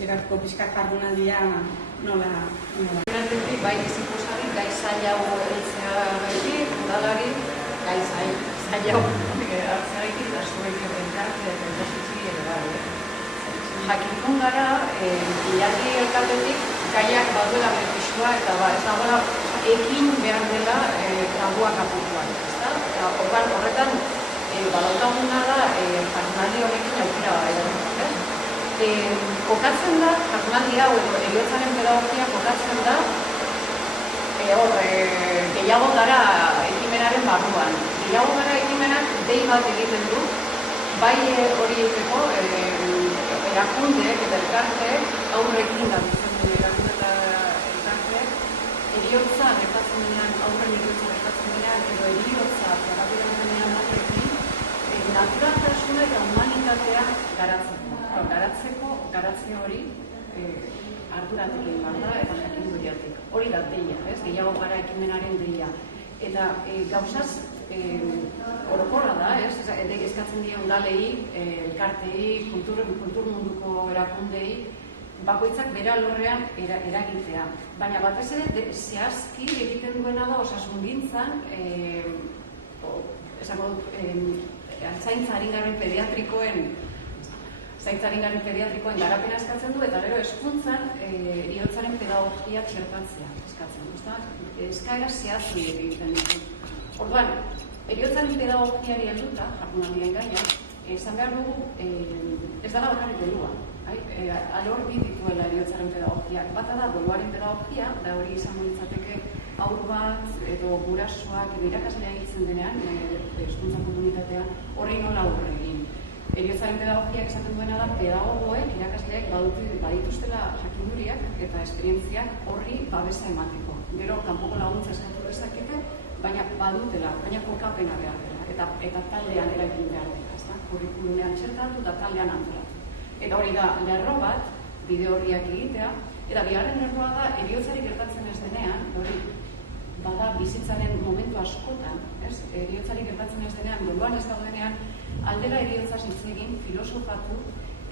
zirarko pixka jardunaldia nola. Finalmente, bai bizipusari, gai zaila eltzea gaitik, udalari, gai zaila hartzea gaitik, da zuek elkarte, elkartitzi ere bai. Jakitun gara, ilargi elkartetik, gaiak baduela benefitzua eta ez dagoela ekin behar dela tabuak apuntuak, ezta? Orduan horretan, badaukaguna da, jardunaldi honekin aukera edo. Kokatzen da, jardunaldi hau edo heriotzaren pedagogia kokatzen da gehiago gara ekimenaren barruan. Gehiago gara ekimenak dei bat egiten du, bai hori egiteko erakundeek eta elkarteek aurrekin da bizitzen erakunde eta elkarteek heriotza gertatzen denean, aurren heriotza gertatzen denean edo heriotza terapia denean aurrekin naturaltasuna eta humanitatea garatze hori arduratekin behar da eta jakinduriatik. Hori da deia, gehiago gara ekimenaren deia. Eta gauzaz orokorra da, eskatzen dira udalei, elkartei, kultur munduko erakundei, bakoitzak bere alorrean eragitea. Baina batez ere, zehazki egiten duena da osasungintzan, zaintza aringarri pediatrikoen garapena eskatzen du, eta gero hezkuntzan heriotzaren pedagogia txertatzea eskatzen du. Eskaera zehazki egiten ditu. Orduan, heriotzaren pedagogiari helduta, jardunaldien gaia, esan behar dugu, ez dela bakarrik helua. Alor bi dituela heriotzaren pedagogiak. Bata da, doluaren pedagogia, da hori izango litzateke haur bat edo gurasoak edo irakaslea egiten denean, hezkuntza komunitatean, horrein nola aurre egin. Heriotzaren pedagogiak esaten duena da, pedagogoek, irakasleak badituztela jakinduriak eta esperientziak horri babesa emateko. Gero, kanpoko laguntza eskatu dezakete, baina badutela, baina kokapena behar dela, eta taldean eragin behar dela, kurrikulumean txertatu eta taldean antolatu. Eta hori da, lerro bat, bide horriak egitea, eta bigarren lerroa da, heriotzari gertatzen ez denean, hori bada bizitzaren momentu askotan, heriotzari gertatzen ez denean, doluan ez daudenean, aldera heriotzaz hitz egin, filosofatu,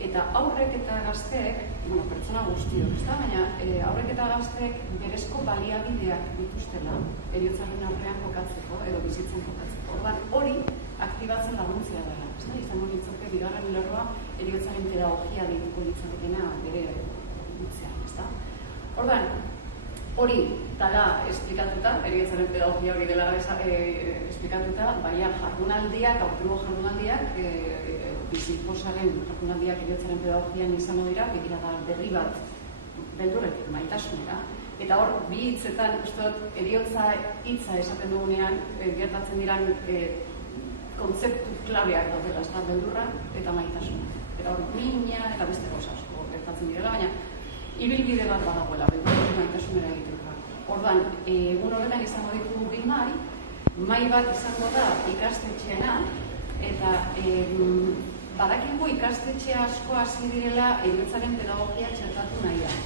eta aurrek eta gazteek, pertsona guztiok, baina aurrek eta gazteek berezko baliabideak dituztela heriotzaren aurrean kokatzeko, edo bizitzen kokatzeko. Orduan, hori aktibatzen laguntzea dela. Izango litzoke, bigarren lerroa, heriotzaren pedagogia dituko litzakena bere gutzean. Orduan, hori dela esplikatuta, heriotzaren pedagogia hori dela esplikatuta, baina jardunaldiak, aurtengo jardunaldiak, biziposaren jardunaldiak heriotzaren pedagogian izango dira, begirada berri bat, beldurretik, maitasunera. Eta hor, bi hitzetan, heriotza hitza esaten dugunean, gertatzen diran kontzeptu klabeak daudela, beldurra eta maitasuna. Eta hor, mina eta beste gauza asko gertatzen direla, baina ibilbide bat badagoela, beldurra maitasunera egiteko. Orduan, egun horretan izango ditugu bi mai bat izango da ikastetxeena, eta badakigu ikastetxe asko hasi direla heriotzaren pedagogia txertatu nahian.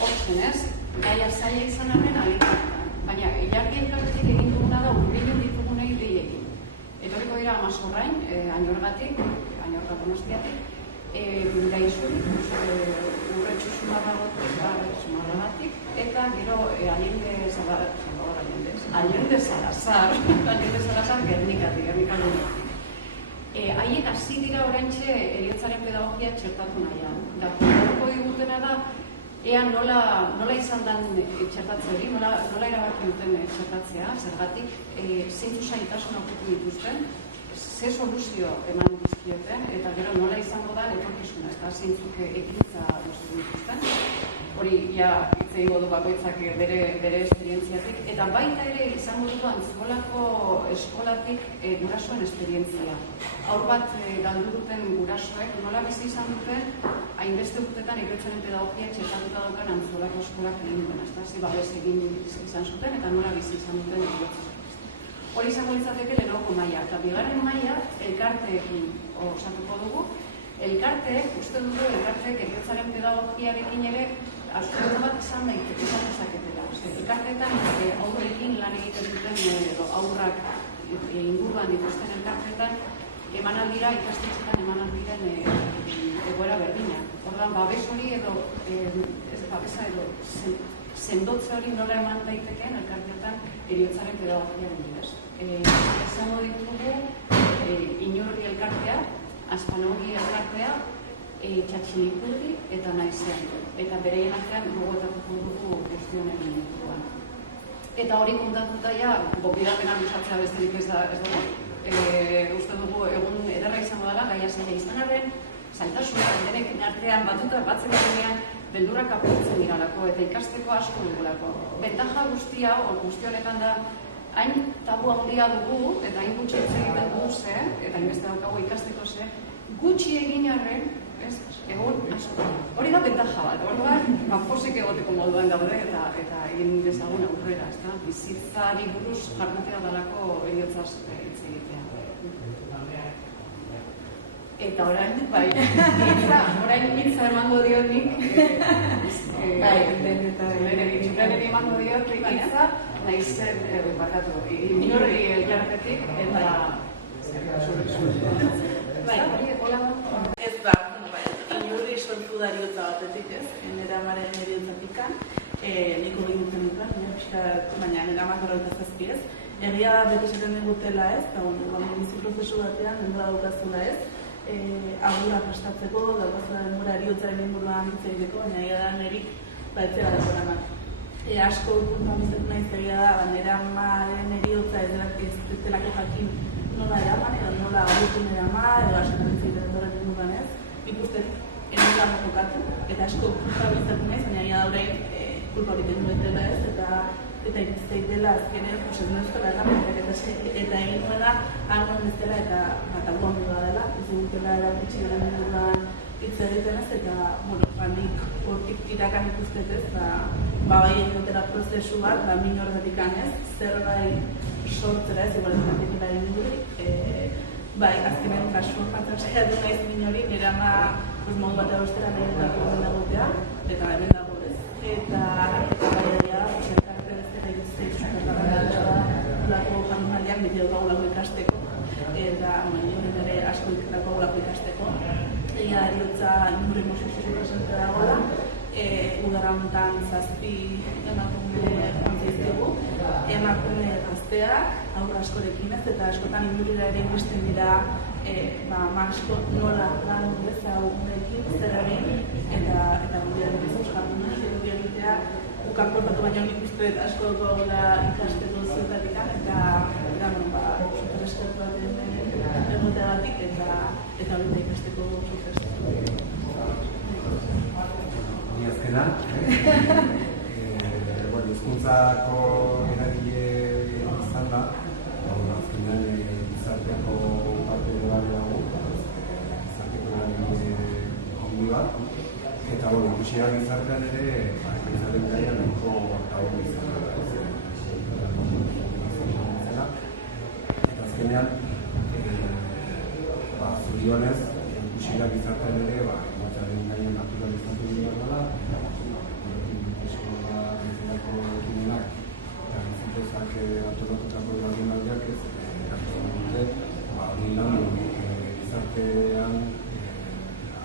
Hortzen ez, gaia zaila izan arren alintartan, baina ilargi elkartetik egin duguna da urbilun ditugunei deiegin. Etorriko dira Amazorrain, Añorgatik, Añorga Donostiatik, Gaixurik, Urretxu Zumarragatik, eta gero Allende Salazar Gernikatik, haiek hasi dira oraintxe heriotzaren pedagogia txertatu nahian. Da, horreko digutena da, ea nola izan den txertatze hori, nola erabaki duten txertatzea, zergatik, zeintzu zailtasun aurkitu dituzten, ze soluzio eman dizkioten, eta gero nola izango da etorkizuna, eta zeintzuk ekintza dituzten. Hori, hitz egingo du bakoitzak bere esperientziatik, eta baita ere izango dugu Antzikolako eskolatik gurasoen esperientzia. Haur bat galdu duten gurasoek nola bizi izan duten, hainbeste urtetan heriotzaren pedagogia txertatuta daukan Antzikolako eskolak egin duen, zi babes egin izan zuten, eta nola bizi izan duten heriotzaren. Hori izango litzateke lehenoko maila, eta bigarren maila elkarteekin osatuko dugu. Elkarteek, uste dugu, elkarteek heriotzaren pedagogiarekin ere askotan bat izan dezaketela. Elkarteetan aurrekin lan egiten duten edo aurrak inguruan dituzten elkarteetan emanaldira, ikastetxetan emanaldiren egoera berdina. Orduan, babes hori edo, babesa edo, sendotze hori nola eman daitekeen elkarteetan heriotzaren pedagogiaren bidez. Esango ditugu Iñurri elkartea, Aspanogi elkartea, Txatxinikurri eta Naizean. Eta bereien artean gogotatuko dugu guztionen inguruan. Eta hori kontatuta ja, gopidapena luzatzea besterik ez dugu. Uste dugu egun ederra izango dela, gaia zein izan arren, zailtasunak denek artean batzen denean, beldurrak apurtzen diralako eta ikasteko asko dugulako. Bentaja guztia, guzti honetan da, hain tabu handia dugu, eta hain gutxi hitz egiten dugu ze, eta hainbeste daukagu ikasteko ze, gutxi egin arren, egon asko. Hori da bentaja bat, orduan, pozik egoteko moduan daude eta egin dezagun aurrera, bizitzari buruz jardutea dalako heriotzaz hitz egitea. Eta orain, orain hitza emango diot nik, leheneri emango diot hitza, Naizen, Iñurri elkartetik, eta ez da, Iñurri sortu da eriotza batetik ez, nire amaren eriotzatik niko gintzen dut, baina nire amak horretu zazpi ez. Egia beti esaten digutela ez, eta bizi prozesu batean, denbora daukazula ez, agurra prestatzeko, daukazula denbora eriotzaren inguruan hitz egiteko, baina egia da nerik etzera denbora eman. Asko puntuan bizitu nahiz egia da, nire amaren eriotza ez delako jakin nola eraman, edo nola agurtun eraman, edo asko egiten denbora inguruan ez. Ikusten, enola jokatu, eta asko puntuan bizitu nahiz, baina egia da horrein kulpa hori tendu dela ez, eta iritzeit dela azkenean, ez nuzkola eta egin nuena argoen ez dela eta tabuan dela dela, ez dutela erakutsi gara inguruan hitz egiten ez, eta nik hortik tirakan ikustet ez, bai egin dutela prozesu bat, min horretik ez, zerbait sortzera ez, igual ez dira ingururik, bai, azkenean transformatzen saiatu nahiz min hori, nire ama modu bat egostera nahi dutako egotea, eta hemen dago ez, eta bai dira, elkarte bezala lako jardunaldiak beti daukagu lako ikasteko, eta nire asko ikasteko lako ikasteko. Egia eriotza Iñurri Mosesuri presente dagoela, udara honetan 7 emakume joan emakume gazteak, aurra askorekin ez, eta askotan Iñurrira ere iristen dira asko nola lan beza unekin, zer egin, eta gure bezuz jardun nahi, edo egitea, ukankortatu baina honik uste asko dagoela ikasteko zietatik, eta super eskertu baten egoteagatik, eta hori ikasteko super Ni azkena, hizkuntzako eragile izan da, azkenean gizarteko parte bat dago, gizarteko eragile ongi bat, eta ikusi da gizartean ere, gizartean gaian nahiko akabo izan da. Eta azkenean, zorionez, ikusi da gizartean ere, emotxaren gaian naturalizatu dira dela, Zentezak antolakutako jardunaldiak ez, hori lan gizartean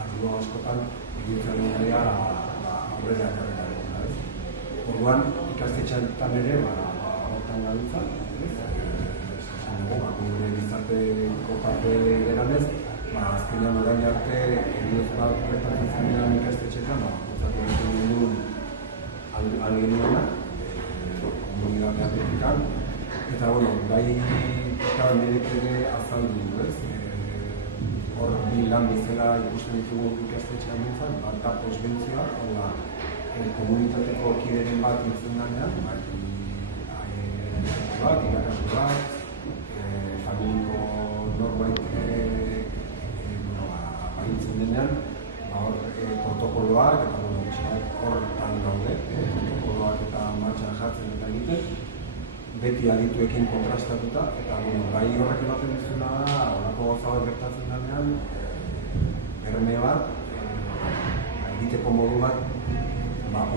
arlo askotan eriotzaren gaia aurrera ekarrera duguna ez. Orduan, ikastetxeetan ere, hortan gabiltza, gure gizarteko parte geran ez, azkenean orain arte eriotz bat prestatzen zenean ikastetxeetan, gotzatu egiten dugun algenuena, komunitatea kritikal, eta bai nirek ere azaldu du ez. Hor bi lan bezala ikusten ditugu ikastetxean bintzat, eta posbentzioa, komunitateko kideren bat nintzen danean, irakasle bat, familiko norbait bagintzen denean, protokoloak eta horretan daude, protokoloak eta martxan jartzen eta egiten, beti adituekin kontrastatuta, eta bai horrek ematen dizuna da, horako gauza bat gertatzen denean, berme bat, egiteko modu bat,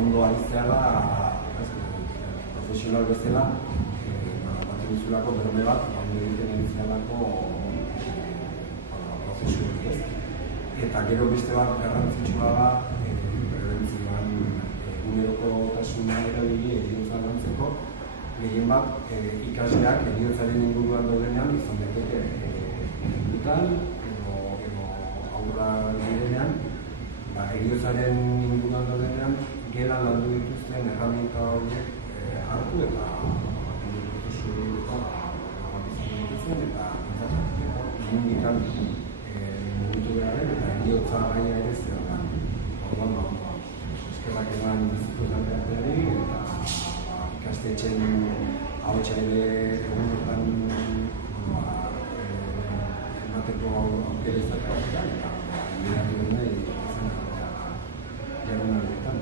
ondo aritzea da, profesional bezala, bat egizulako berme bat, ondo egiten aritzea prozesu ez. Eta gero beste bat garrantzitsua da, direnean, edo aurra direnean, heriotzaren inguruan daudenean, gelan landu dituzten erraminta horiek hartu eta prozesu eta inundikan mugitu beharen eta heriotza gaia ere zer da. Orduan, eskerrak eman bizitutan beharteari eta ikastetxen ahotsa ere egunotan emateko aukera izatea eta bidatu nahi izan jarruna horretan.